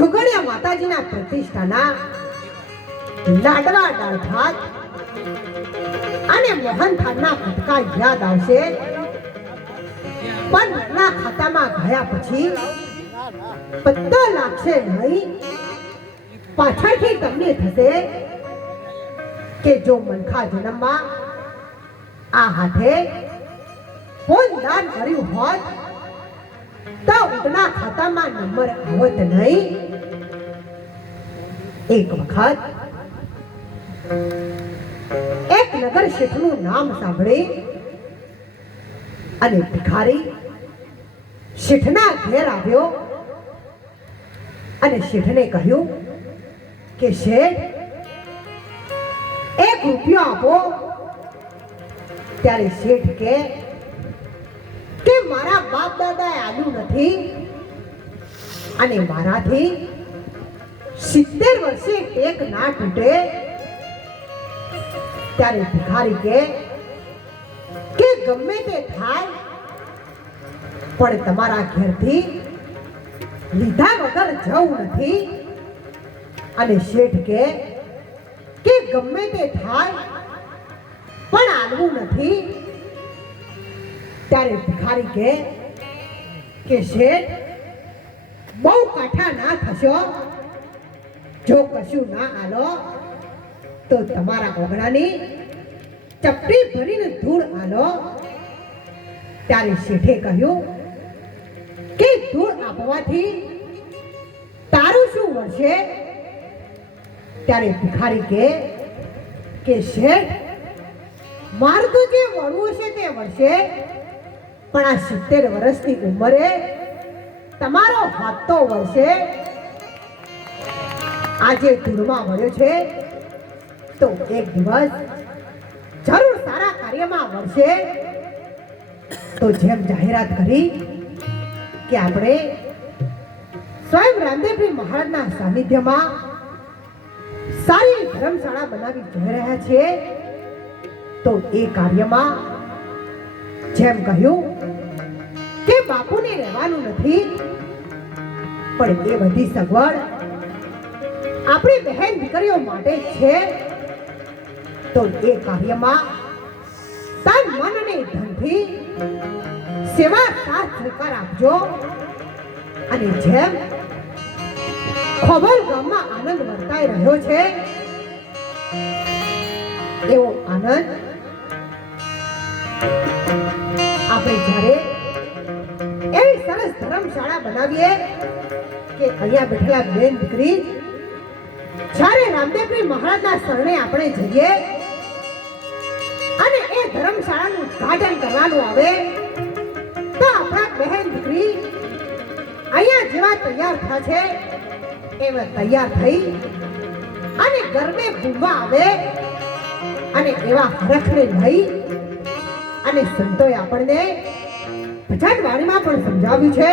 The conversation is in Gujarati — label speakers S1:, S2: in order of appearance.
S1: જોગણિયા માતાજીના પ્રતિષ્ઠાના લાડવા દાળ ભાત અને મોહનથાળના કટકા યાદ આવશે. પણ ના ખાતામાં ગયા પછી પત્તો લાગશે નહીં. પાછળથી તમને થશે કે જો મનખા જન્મમાં આ હાથે ફોન દાન કર્યું હોત, તો ઉડના ખાતામાં નંબર આવત નહીં. એક વખત એક નગર શેઠનું નામ સાંભળી અને ભિખારી શેઠના ઘેર આવ્યો અને શેઠને કહ્યું કે, શેઠ, એક રૂપિયો આપો. ત્યારે શેઠ કે કે મારા બાપ દાદાએ આલ્યું નથી અને મારાથી સિત્તેર વર્ષે ટેક ના તૂટે ત્યારે ભિખારી કે કે ગમે તે થાય, પણ તમારા ઘેરથી લીધા વગર જવું નથી. અને શેઠ કે કે ગમે તે થાય, પણ આલવું નથી. ત્યારે ભિખારી કે કે શેઠ, બહુ કાઠા ના થશો. જો કશું ના આલો, તો તમારા ઓગણાની ચપટી ભરીને ધૂળ આલો. ત્યારે શેઠે કહ્યું, કે ધૂળ આપવાથી તારું શું વળશે? ત્યારે ભિખારી કે કે શેઠ મારું તો જે વળવું છે તે વળશે, પણ આ સિત્તેર વર્ષની ઉંમરે તમારો હાથ તો વળશે આજે ધૂળમાં વળ્યો છે. તો એક દિવસ જરૂર સારા કાર્યમાં વળશે. તો જેમ જાહેરાત કરી કે આપણે સ્વયં રામદેવજી મહારાજના સાનિધ્યમાં સારી ધર્મશાળા બનાવી જઈ રહ્યા છીએ તો એ કાર્યમાં જેમ કહ્યું કે બાપુને રહેવાનું નથી, પણ એ બધી સગવડ આપણી બહેન દીકરીઓ માટે છે, તો એ કાર્યમાં તન મન અને ધનથી સેવા સાથ સહકાર આપજો. અને જેમ ખબર ગામમાં આનંદ વર્તાઈ રહ્યો છે, એવો આનંદ આપણે જ્યારે એવી સરસ ધર્મશાળા બનાવીએ કે અહીંયા બેઠેલા બેન દીકરી જ્યારે રામદેવજી મહારાજના શરણે આપણે જઈએ અને એ ધર્મશાળાનું ઉદ્ઘાટન કરવાનું આવે, તો આપણા બહેન દીકરી અહીંયા જેવા તૈયાર થયા છે, એવા તૈયાર થઈ અને ગરબે ઘૂમવા આવે અને એવા હરખને લઈ અને સંતોએ આપણને ભજન વાણીમાં પણ સમજાવ્યું છે.